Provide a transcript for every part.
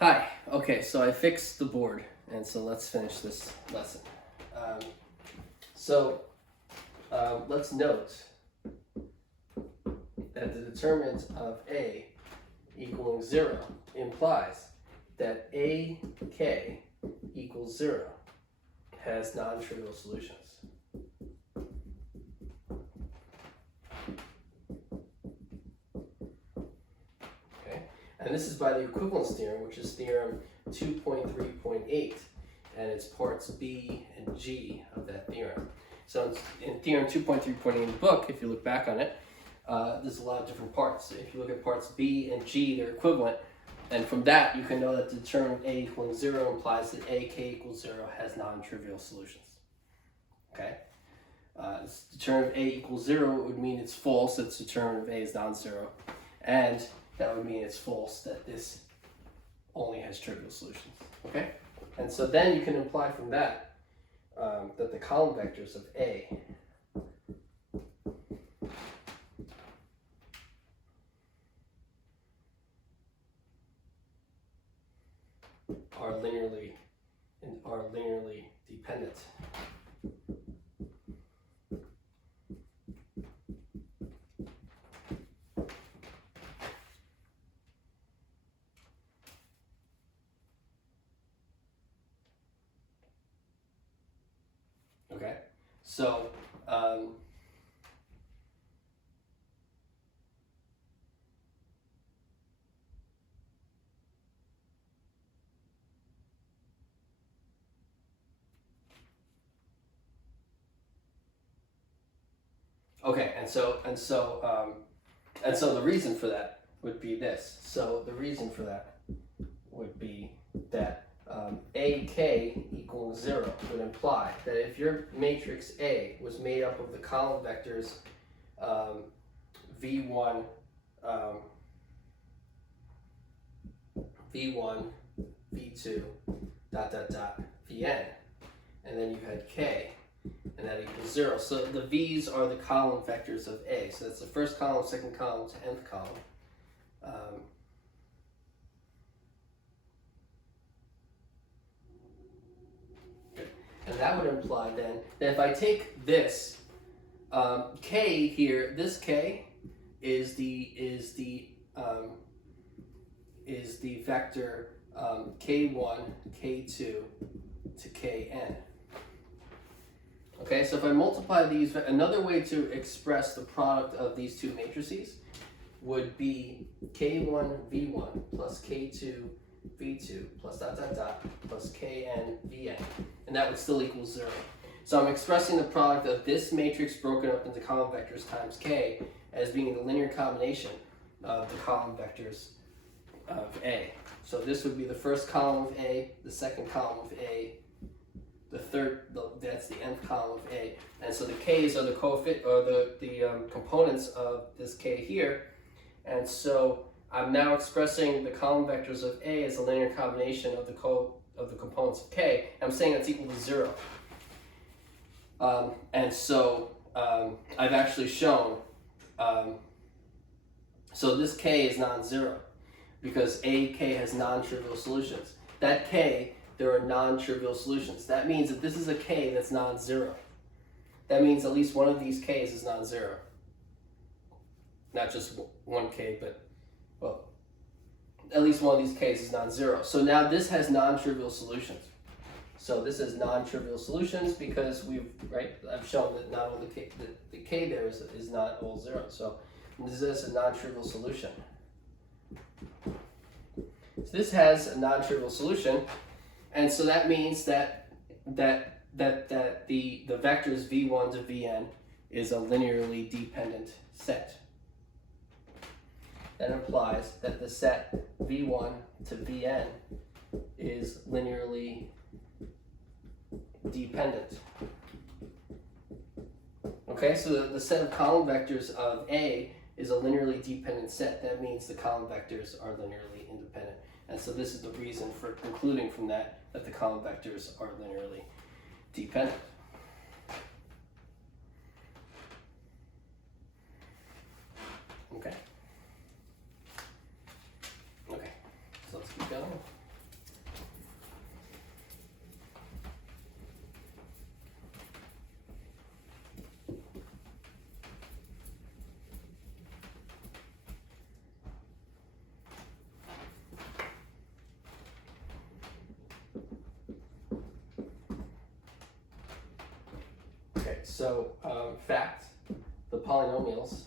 Hi. Okay, so I fixed the board, and so let's finish this lesson. Um, so let's note that the determinant of A equaling 0 implies that AK equals 0 has non-trivial solutions. Okay, and this is by the equivalence theorem, which is theorem 2.3.8, and it's parts B and G of that theorem. So in theorem 2.3.8 in the book, if you look back on it, there's a lot of different parts. If you look at parts B and G, they're equivalent. And from that, you can know that the determinant A equaling 0 implies that AK equals 0 has non-trivial solutions. Okay? Determinant of A equals 0 would mean it's false, that the determinant of A is non-zero. And that would mean it's false, that this only has trivial solutions. Okay? And so then you can imply from that that the column vectors of A are linearly dependent. Okay, so okay, and so the reason for that would be this. So the reason for that would be that AK equals 0 would imply that if your matrix A was made up of the column vectors V1, V1, V2, Vn, and then you had K, and that equals 0. So the V's are the column vectors of A. So that's the first column, second column to nth column. And that would imply then that if I take this K here, this K is the vector K1, K2 to Kn. Okay, so if I multiply these, another way to express the product of these two matrices would be K1 V1 plus K2 V2 plus plus Kn Vn, and that would still equal 0. So I'm expressing the product of this matrix broken up into column vectors times K as being the linear combination of the column vectors of A. So this would be the first column of A, the second column of A, the third, that's the nth column of A. And so the K's are the components of this K here. And so I'm now expressing the column vectors of A as a linear combination of the components of K. I'm saying that's equal to 0. And so I've actually shown, so this K is non-zero because AK has non-trivial solutions. That K, there are non-trivial solutions. That means that this is a K that's non-zero. That means at least one of these K's is non-zero. Not just one K, but, well, at least one of these K's is non-zero. So now this has non-trivial solutions. So this is non-trivial solutions because I've shown that not all the K there is not all zero. So this is a non-trivial solution. So this has a non-trivial solution, and so that means that the vectors V1 to Vn is a linearly dependent set. That implies that the set V1 to Vn is linearly dependent. Okay, so the set of column vectors of A is a linearly dependent set. That means the column vectors are linearly independent. And so this is the reason for concluding from that the column vectors are linearly dependent. Okay. Okay, so let's keep going. so fact, the polynomials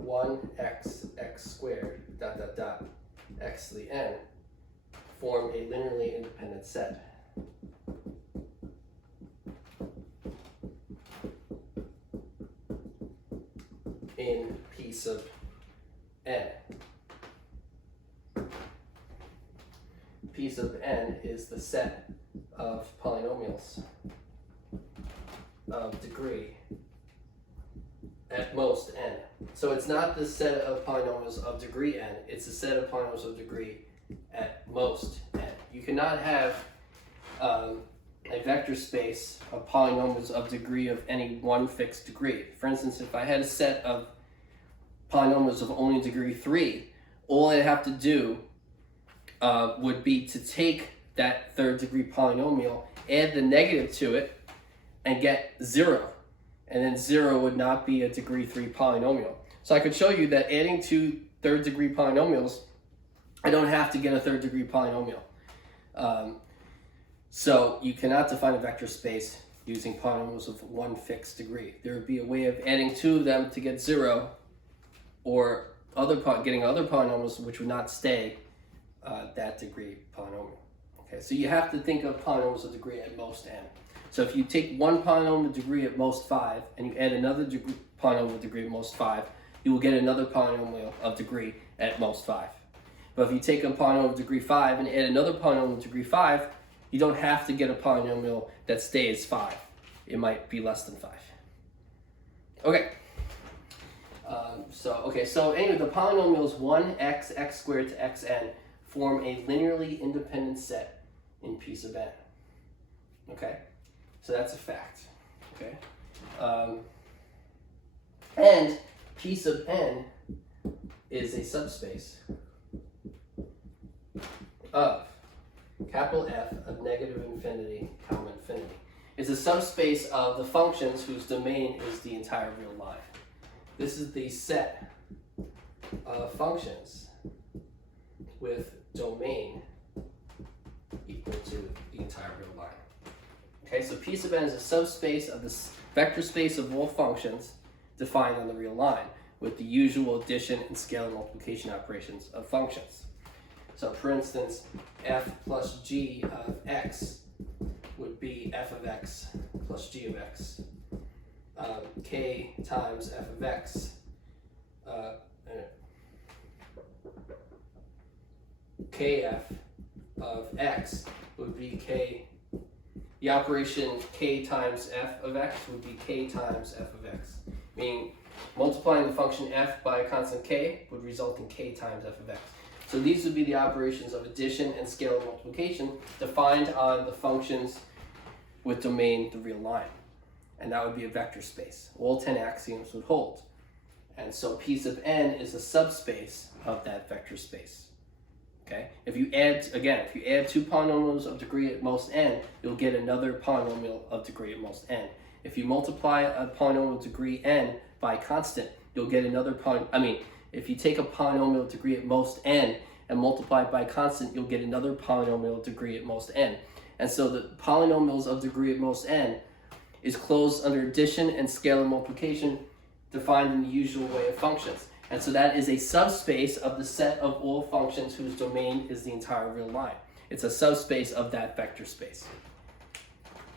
1x, x squared, dot, dot, dot, x to the n form a linearly independent set. In P sub n. P sub n is the set of polynomials of degree at most n. So it's not the set of polynomials of degree n, it's the set of polynomials of degree at most n. You cannot have a vector space of polynomials of degree of any one fixed degree. For instance, if I had a set of polynomials of only degree 3, all I'd have to do would be to take that third degree polynomial, add the negative to it, and get 0. And then 0 would not be a degree 3 polynomial. So I could show you that adding two third degree polynomials, I don't have to get a third degree polynomial. So you cannot define a vector space using polynomials of one fixed degree. There would be a way of adding two of them to get 0, or getting other polynomials which would not stay that degree polynomial. Okay, so you have to think of polynomials of degree at most n. So if you take one polynomial degree at most 5 and you add another polynomial degree at most 5, you will get another polynomial of degree at most 5. But if you take a polynomial of degree 5 and add another polynomial of degree 5, you don't have to get a polynomial that stays 5. It might be less than 5. Okay. So anyway, the polynomials 1x, x squared to xn form a linearly independent set in P sub n. Okay, so that's a fact. Okay, and P sub n is a subspace of capital F of negative infinity, comma infinity. It's a subspace of the functions whose domain is the entire real line. This is the set of functions with domain equal to the entire real line. Okay, so P sub n is a subspace of the vector space of all functions defined on the real line with the usual addition and scalar multiplication operations of functions. So for instance, f plus g of x would be f of x plus g of x. K times f of x kf of x would be k. The operation k times f of x would be k times f of x, meaning multiplying the function f by a constant k would result in k times f of x. So these would be the operations of addition and scalar multiplication defined on the functions with domain the real line. And that would be a vector space. All 10 axioms would hold. And so P sub n is a subspace of that vector space. Okay? If you add two polynomials of degree at most n, you'll get another polynomial of degree at most n. If you multiply a polynomial of degree n by constant, you'll get another if you take a polynomial of degree at most n and multiply it by constant, you'll get another polynomial of degree at most n. And so the polynomials of degree at most n is closed under addition and scalar multiplication defined in the usual way of functions. And so that is a subspace of the set of all functions whose domain is the entire real line. It's a subspace of that vector space.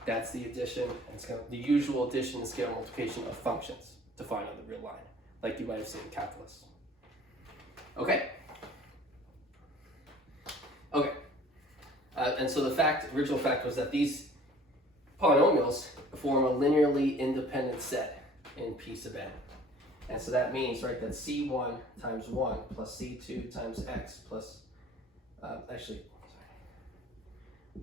That's the addition and the usual addition and scalar multiplication of functions defined on the real line, like you might have seen in calculus. Okay? Okay. And so the original fact was that these polynomials form a linearly independent set in P sub n. And so that means, right, that C1 times 1 plus C2 times x plus,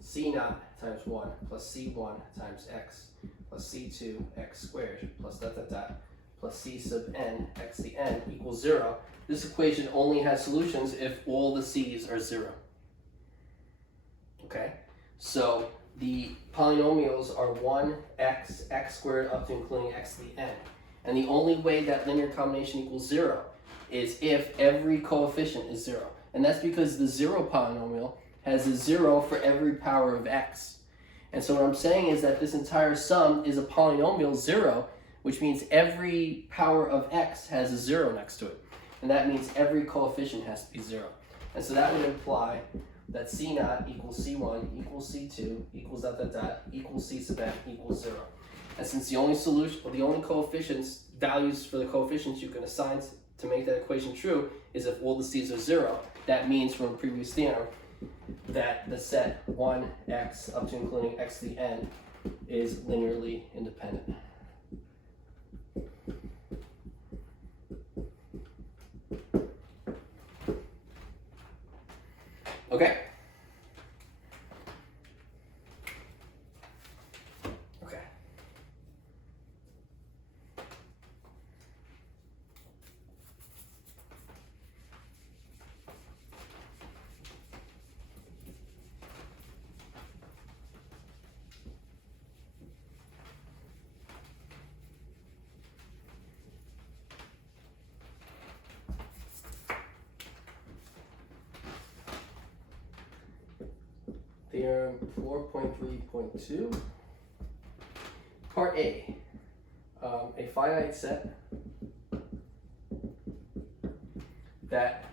C naught times 1 plus C1 times x plus C2 x squared plus dot dot dot plus C sub n x to the n equals 0. This equation only has solutions if all the c's are 0. Okay? So the polynomials are 1x, x squared up to including x to the n. And the only way that linear combination equals 0 is if every coefficient is 0. And that's because the 0 polynomial has a 0 for every power of x. And so what I'm saying is that this entire sum is a polynomial 0, which means every power of x has a 0 next to it. And that means every coefficient has to be 0. And so that would imply that C naught equals C1 equals C2 equals dot dot dot equals C sub n equals 0. And since the only solution, or the only coefficients, values for the coefficients you can assign to make that equation true is if all the C's are 0, that means from a previous theorem that the set 1x up to including x to the n is linearly independent. Okay. Okay. Theorem 4.3.2, Part A, a finite set that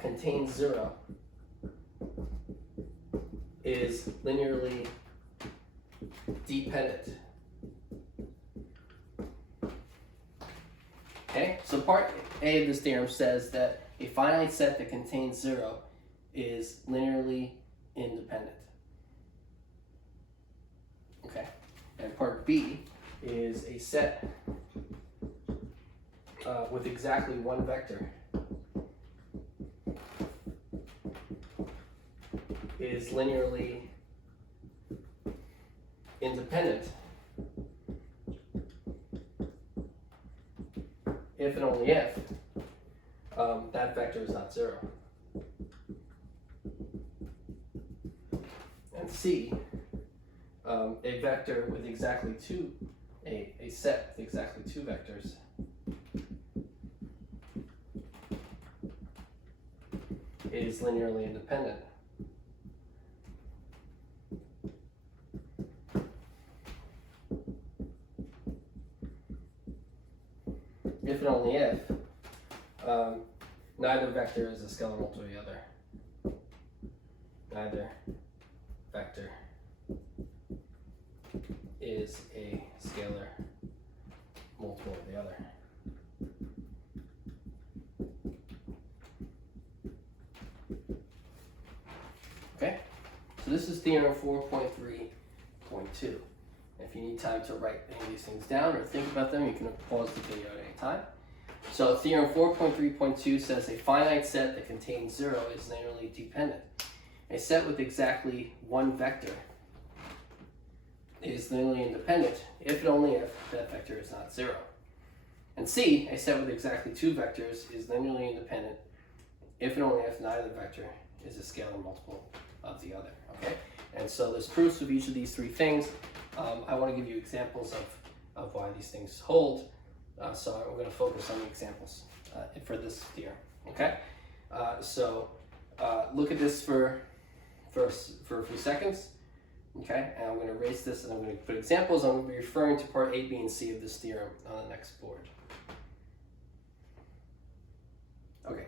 contains 0 is linearly dependent. Okay, so Part A of this theorem says that a finite set that contains 0 is linearly independent. Okay, and Part B is a set with exactly one vector is linearly independent if and only if that vector is not 0. And C, a vector with exactly two, a set with exactly two vectors is linearly independent. If and only if neither vector is a scalar multiple of the other. Neither vector is a scalar multiple of the other. Okay, so this is theorem 4.3.2. If you need time to write any of these things down or think about them, you can pause the video at any time. So theorem 4.3.2 says a finite set that contains 0 is linearly dependent. A set with exactly one vector is linearly independent if and only if that vector is not 0. And C, a set with exactly two vectors is linearly independent if and only if neither vector is a scalar multiple of the other. Okay, and so there's proofs of each of these three things. I want to give you examples of why these things hold. So I'm going to focus on the examples for this theorem. Okay, so look at this for a few seconds. Okay, and I'm going to erase this and I'm going to put examples. I'm going to be referring to part A, B, and C of this theorem on the next board. Okay.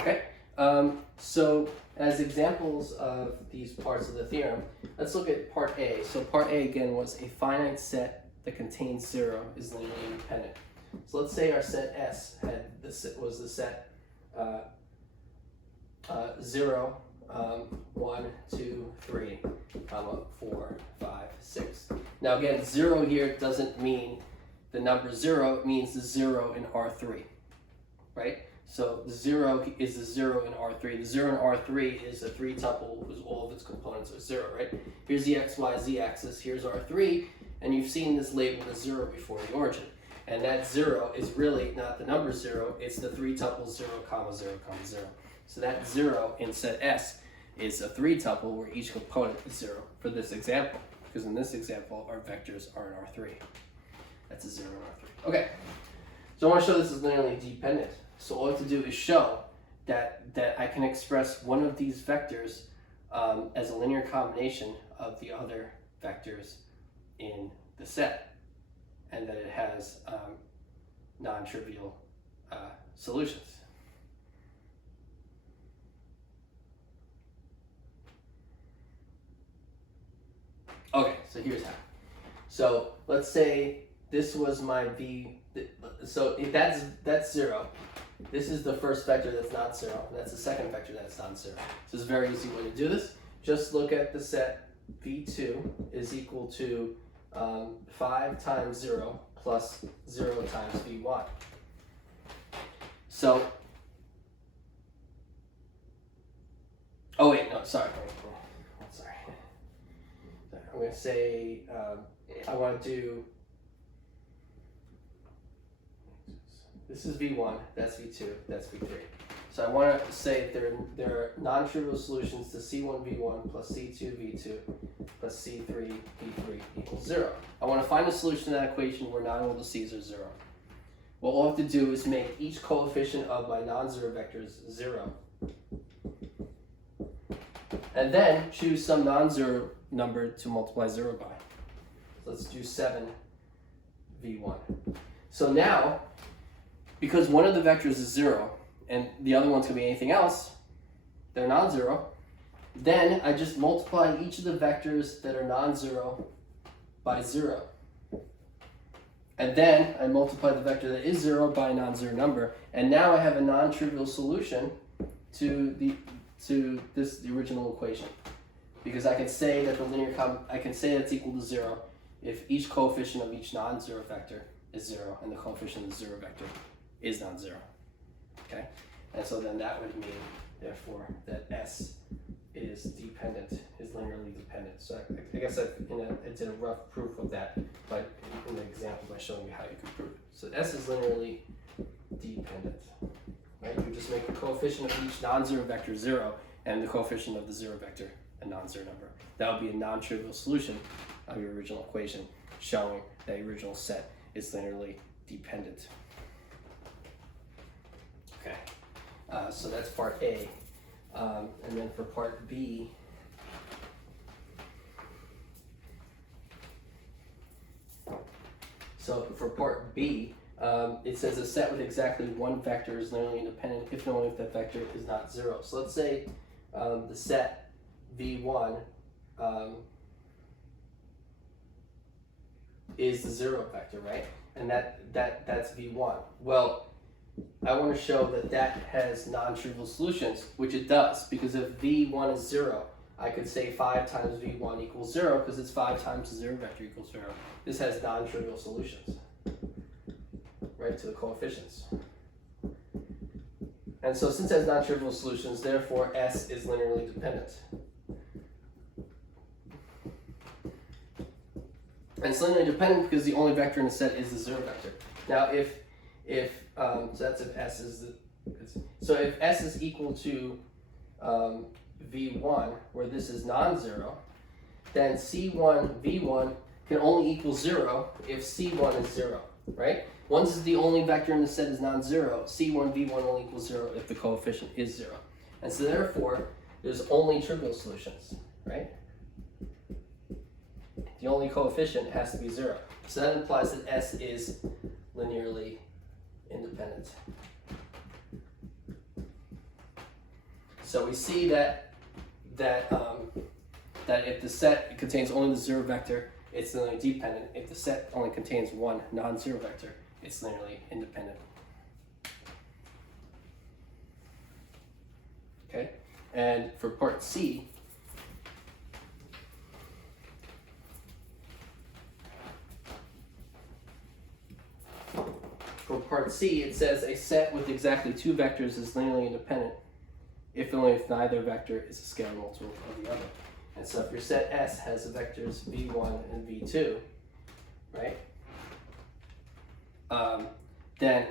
Okay, so as examples of these parts of the theorem, let's look at part A. So part A again was a finite set that contains 0 is linearly independent. So let's say our set S was the set 0, 1, 2, 3, 4, 5, 6. Now again, 0 here doesn't mean the number 0, it means the 0 in R3, right? So the 0 is the 0 in R3. The 0 in R3 is a 3-tuple whose all of its components are 0, right? Here's the x, y, z axis, here's R3, and you've seen this labeled as 0 before the origin. And that 0 is really not the number 0, it's the 3 tuples 0, comma 0, comma 0. So that 0 in set S is a 3 tuple where each component is 0 for this example, because in this example our vectors are in R3. That's a 0 in R3. Okay, so I want to show this is linearly dependent. So all I have to do is show that I can express one of these vectors as a linear combination of the other vectors in the set, and that it has non-trivial solutions. Okay, so here's how. So let's say this was my V, so if that's 0. This is the first vector that's not 0. That's the second vector that's not 0. So it's a very easy way to do this. Just look at the set V2 is equal to 5 times 0 plus 0 times V1. So, oh wait, no, sorry. I'm going to say, I want to do, this is V1, that's V2, that's V3. So I want to say there are non-trivial solutions to C1V1 plus C2V2 plus C3V3 equals 0. I want to find a solution to that equation where not all the C's are 0. What we'll have to do is make each coefficient of my non-zero vectors 0. And then choose some non-zero number to multiply 0 by. So let's do 7V1. So now, because one of the vectors is 0, and the other one's going to be anything else, they're non-zero, then I just multiply each of the vectors that are non-zero by 0. And then I multiply the vector that is 0 by a non-zero number, and now I have a non-trivial solution to the original equation. Because I can say that I can say that's equal to 0 if each coefficient of each non-zero vector is 0 and the coefficient of the 0 vector is non-zero. Okay? And so then that would mean, therefore, that S is dependent, is linearly dependent. So I guess I did a rough proof of that, but in the example by showing you how you could prove it. So S is linearly dependent. Right? You just make the coefficient of each non-zero vector 0 and the coefficient of the 0 vector a non-zero number. That would be a non-trivial solution of your original equation, showing that the original set is linearly dependent. Okay, so that's part A. And then for part B, so for part B, it says a set with exactly one vector is linearly independent if and only if that vector is not 0. So let's say the set V1 is the 0 vector, right? And that's V1. Well, I want to show that that has non-trivial solutions, which it does, because if V1 is 0, I could say 5 times V1 equals 0, because it's 5 times the 0 vector equals 0. This has non-trivial solutions, right, to the coefficients. And so since it has non-trivial solutions, therefore S is linearly dependent. And it's linearly dependent because the only vector in the set is the 0 vector. Now so that's if S is so if S is equal to V1, where this is non-zero, then C1 V1 can only equal 0 if C1 is 0, right? Once the only vector in the set is non-zero, C1 V1 only equals 0 if the coefficient is 0. And so therefore, there's only trivial solutions, right? The only coefficient has to be 0. So that implies that S is linearly independent. So we see that if the set contains only the 0 vector, it's linearly dependent. If the set only contains one non-zero vector, it's linearly independent. Okay, and for part C, it says a set with exactly 2 vectors is linearly independent if only if neither vector is a scalar multiple of the other. And so if your set S has the vectors V1 and V2, right? Then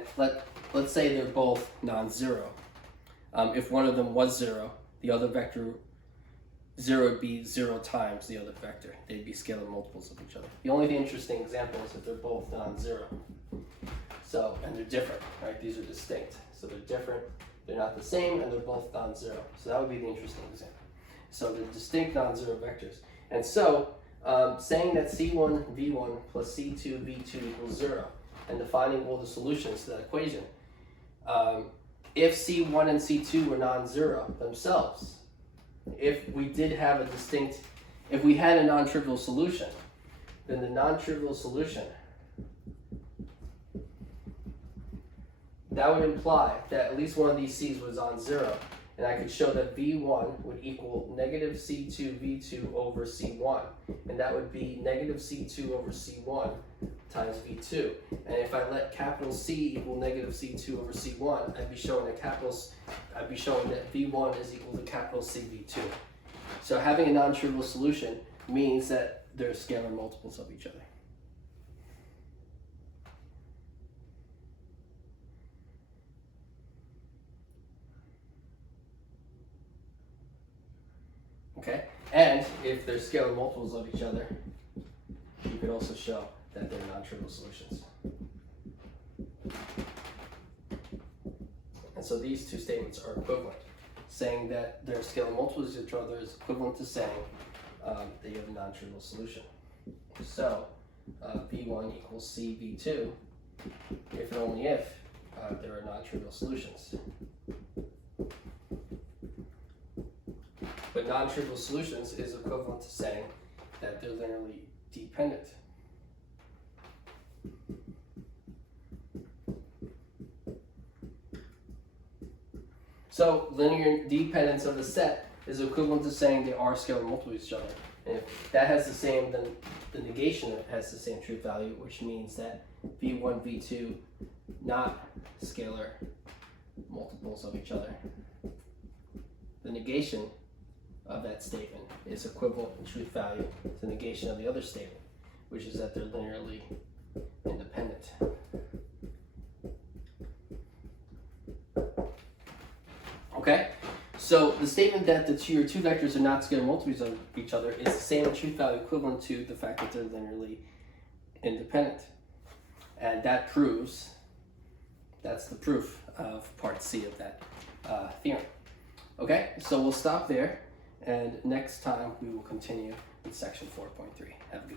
let's say they're both non-zero. If one of them was 0, the other vector 0 would be 0 times the other vector. They'd be scalar multiples of each other. The only interesting example is if they're both non-zero. So, and they're different, right? These are distinct. So they're different, they're not the same, and they're both non-zero. So that would be the interesting example. So they're distinct non-zero vectors. And so, saying that C1 V1 plus C2 V2 equals 0, and defining all the solutions to that equation, if C1 and C2 were non-zero themselves, if we did have a distinct, if we had a non-trivial solution, then the non-trivial solution, that would imply that at least one of these C's was on 0, and I could show that V1 would equal negative C2 V2 over C1, and that would be negative C2 over C1 times V2. And if I let capital C equal negative C2 over C1, I'd be showing that V1 is equal to capital C V2. So having a non-trivial solution means that they're scalar multiples of each other. Okay, and if they're scalar multiples of each other, you could also show that they're non-trivial solutions. And so these two statements are equivalent. Saying that they're scalar multiples of each other is equivalent to saying that you have a non-trivial solution. So V1 equals C V2 if and only if there are non-trivial solutions. But non-trivial solutions is equivalent to saying that they're linearly dependent. So linear dependence of a set is equivalent to saying they are scalar multiples of each other. And if that has the same, then the negation has the same truth value, which means that V1, V2, not scalar multiples of each other. The negation of that statement is equivalent in truth value to the negation of the other statement, which is that they're linearly independent. Okay, so the statement that your two vectors are not scalar multiples of each other is the same in truth value equivalent to the fact that they're linearly independent. And that proves, that's the proof of part C of that theorem. Okay, so we'll stop there, and next time we will continue with section 4.3. Have a good day.